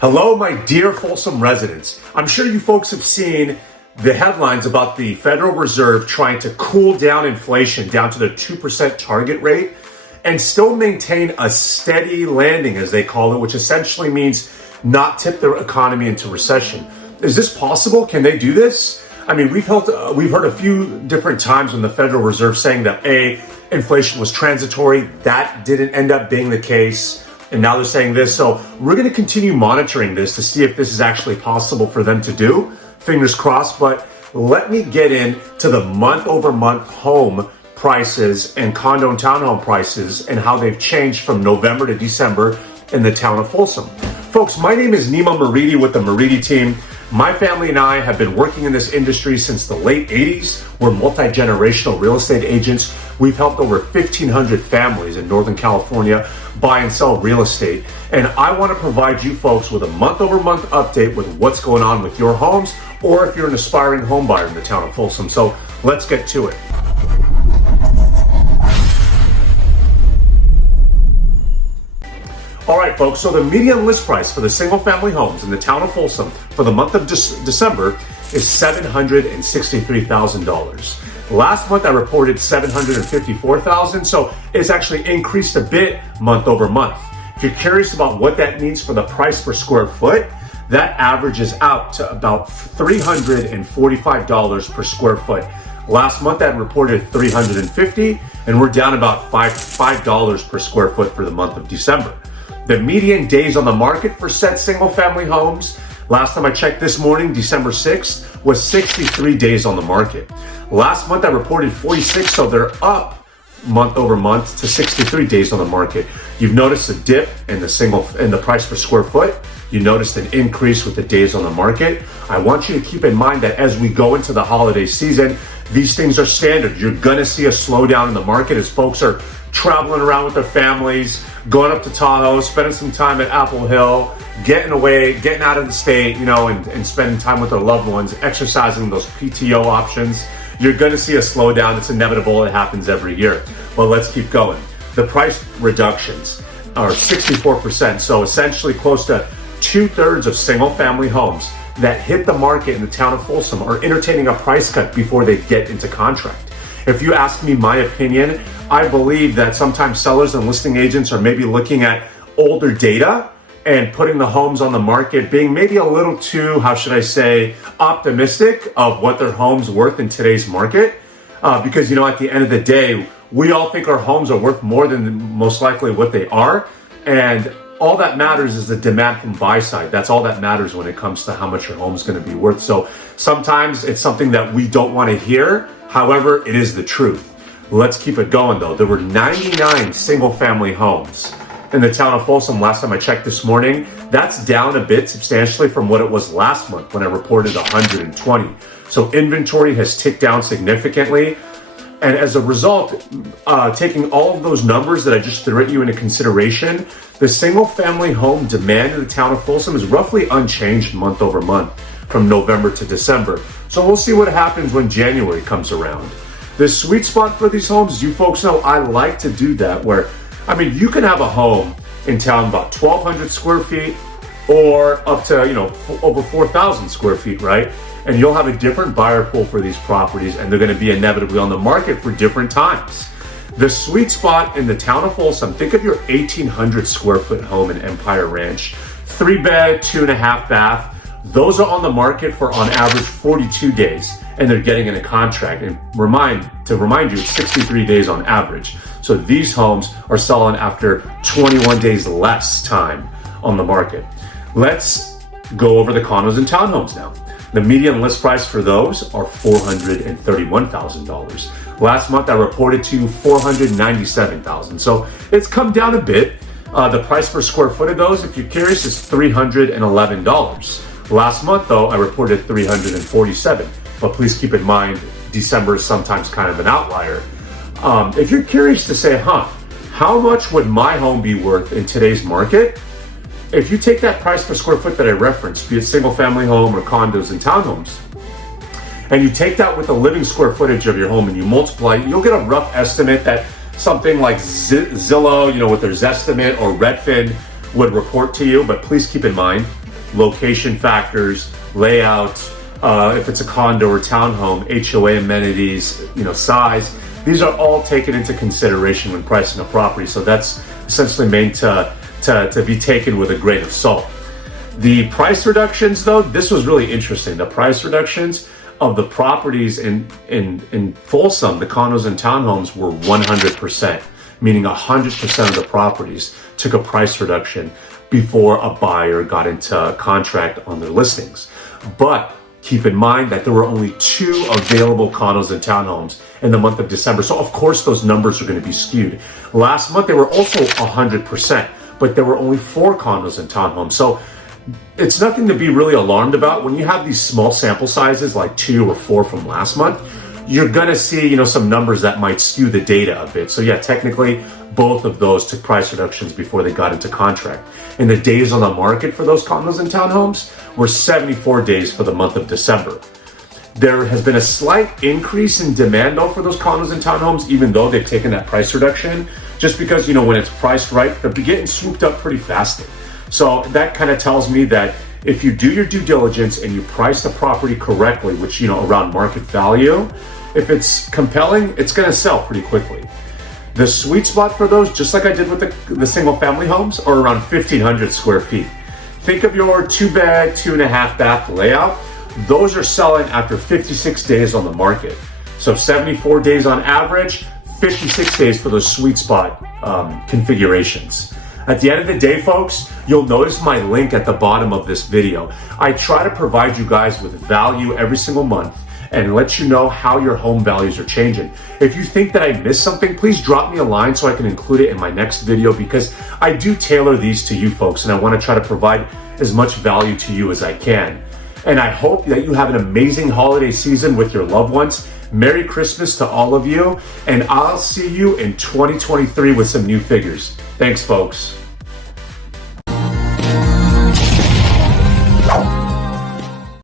Hello, my dear Folsom residents. I'm sure you folks have seen the headlines about the Federal Reserve trying to cool down inflation down to the 2% target rate and still maintain a steady landing, as they call it, which essentially means not tip the economy into recession. Is this possible? Can they do this? I mean, we've heard a few different times when the Federal Reserve saying that inflation was transitory. That didn't end up being the case. And now they're saying this. So we're going to continue monitoring this to see if this is actually possible for them to do. Fingers crossed. But let me get into the month-over-month home prices and condo and townhome prices and how they've changed from November to December in the town of Folsom. Folks, my name is Nima Moridi with the Moridi team. My family and I have been working in this industry since the late 80s. We're multi-generational real estate agents. We've helped over 1,500 families in Northern California buy and sell real estate. And I want to provide you folks with a month-over-month update with what's going on with your homes, or if you're an aspiring home buyer in the town of Folsom. So let's get to it. All right, folks, so the median list price for the single-family homes in the town of Folsom for the month of December is $763,000. Last month, I reported $754,000, so it's actually increased a bit month over month. If you're curious about what that means for the price per square foot, that averages out to about $345 per square foot. Last month, I reported $350, and we're down about $5 per square foot for the month of December. The median days on the market for said single-family homes, last time I checked this morning, December 6th, was 63 days on the market. Last month I reported 46, so they're up month over month to 63 days on the market. You've noticed a dip in the price per square foot. You noticed an increase with the days on the market. I want you to keep in mind that as we go into the holiday season, these things are standard. You're gonna see a slowdown in the market as folks are traveling around with their families, going up to Tahoe, spending some time at Apple Hill, getting away, getting out of the state, and spending time with their loved ones, exercising those PTO options. You're going to see a slowdown. It's inevitable. It happens every year. But let's keep going. The price reductions are 64%. So essentially close to 2/3 of single family homes that hit the market in the town of Folsom are entertaining a price cut before they get into contract. If you ask me my opinion, I believe that sometimes sellers and listing agents are maybe looking at older data and putting the homes on the market, being maybe a little too, optimistic of what their home's worth in today's market. Because, at the end of the day, we all think our homes are worth more than most likely what they are. And all that matters is the demand from buy side. That's all that matters when it comes to how much your home's going to be worth. So sometimes it's something that we don't want to hear. However, it is the truth. Let's keep it going though. There were 99 single family homes in the town of Folsom last time I checked this morning. That's down a bit substantially from what it was last month when I reported 120. So inventory has ticked down significantly. And as a result, taking all of those numbers that I just threw at you into consideration, the single family home demand in the town of Folsom is roughly unchanged month over month from November to December. So we'll see what happens when January comes around. The sweet spot for these homes, you folks know I like to do that where, you can have a home in town about 1,200 square feet or up to, over 4,000 square feet, right? And you'll have a different buyer pool for these properties and they're gonna be inevitably on the market for different times. The sweet spot in the town of Folsom, think of your 1,800 square foot home in Empire Ranch, 3-bed, 2.5 bath. Those are on the market for on average 42 days and they're getting in a contract. And to remind you, it's 63 days on average. So these homes are selling after 21 days less time on the market. Let's go over the condos and townhomes now. The median list price for those are $431,000. Last month I reported to you $497,000. So it's come down a bit. The price per square foot of those, if you're curious, is $311. Last month though, I reported $347. But please keep in mind, December is sometimes kind of an outlier. If you're curious to say, how much would my home be worth in today's market? If you take that price per square foot that I referenced, be it single family home or condos and townhomes, and you take that with the living square footage of your home and you multiply, you'll get a rough estimate that something like Zillow, with their Zestimate or Redfin would report to you. But please keep in mind, location factors, layout, if it's a condo or townhome, HOA amenities, size. These are all taken into consideration when pricing a property. So that's essentially meant to be taken with a grain of salt. The price reductions, though, this was really interesting. The price reductions of the properties in Folsom, the condos and townhomes, were 100%, meaning 100% of the properties took a price reduction before a buyer got into contract on their listings. But keep in mind that there were only 2 available condos and townhomes in the month of December. So of course those numbers are going to be skewed. Last month they were also 100%, but there were only 4 condos and townhomes. So it's nothing to be really alarmed about. When you have these small sample sizes, like 2 or 4 from last month, you're gonna see, some numbers that might skew the data a bit. So yeah, technically, both of those took price reductions before they got into contract. And the days on the market for those condos and townhomes were 74 days for the month of December. There has been a slight increase in demand though for those condos and townhomes, even though they've taken that price reduction, just because, when it's priced right, they're getting swooped up pretty fast. So that kind of tells me that if you do your due diligence and you price the property correctly, which, around market value, if it's compelling, it's going to sell pretty quickly. The sweet spot for those, just like I did with the single family homes, are around 1,500 square feet. Think of your 2-bed, 2.5 bath layout. Those are selling after 56 days on the market. So 74 days on average, 56 days for those sweet spot configurations. At the end of the day, folks, you'll notice my link at the bottom of this video. I try to provide you guys with value every single month and let you know how your home values are changing. If you think that I missed something, please drop me a line so I can include it in my next video, because I do tailor these to you folks and I want to try to provide as much value to you as I can. And I hope that you have an amazing holiday season with your loved ones. Merry Christmas to all of you, and I'll see you in 2023 with some new figures. Thanks, folks.